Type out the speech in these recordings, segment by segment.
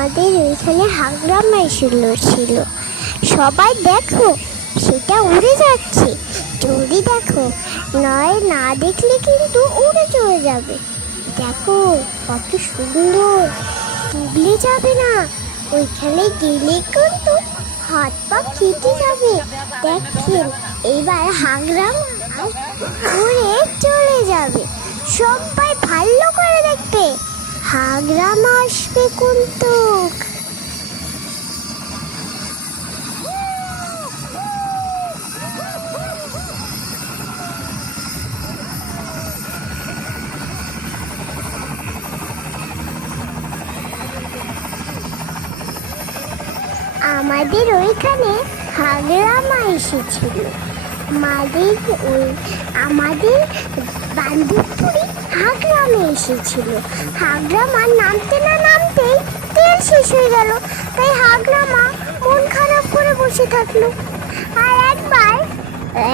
আমাদের ওইখানে হাগরামা ছিল। সবাই দেখো, সেটা উড়ে যাচ্ছে। জলদি দেখো, নয় না দেখলে কিন্তু উড়ে চলে যাবে। দেখো কত সুন্দর, ডুবলে যাবে না। ওইখানে গেলে কিন্তু হাত পা কেটে যাবে। দেখেন, এবার হাগরামা উড়ে চলে যাবে। সবাই ভালো করে দেখবে, হাগরামা আসবে কিন্তু। আমাদের ওইখানে হাগরামা এসেছিল। আমাদের বান্ধবপুরে হাগরামা এসেছিল। হাগরামা নামতে না নামতেই তেল শেষ হয়ে গেল। তাই হাগরামা মন খারাপ করে বসে থাকলো। আর একবার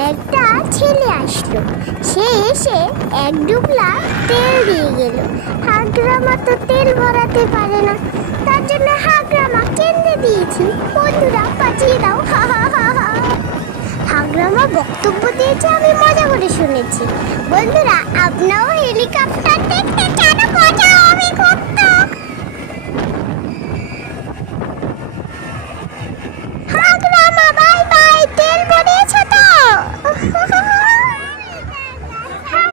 একটা ছেলে আসলো। সে এসে এক ডুবলা তেল দিয়ে গেল। হাগরামা তো তেল ভরাতে পারে না, তার জন্য হাগরামা কেঁদে দিয়েছি। বন্ধুরা বাঁচিয়ে দাও, হা হা হা হা। হাগরামা বক্তব্য দিয়েছে, আমি মজা করে শুনেছি। বন্ধুরা, আপনারাও হেলিকপ্টার দেখতে চান? মজা হবে খুব।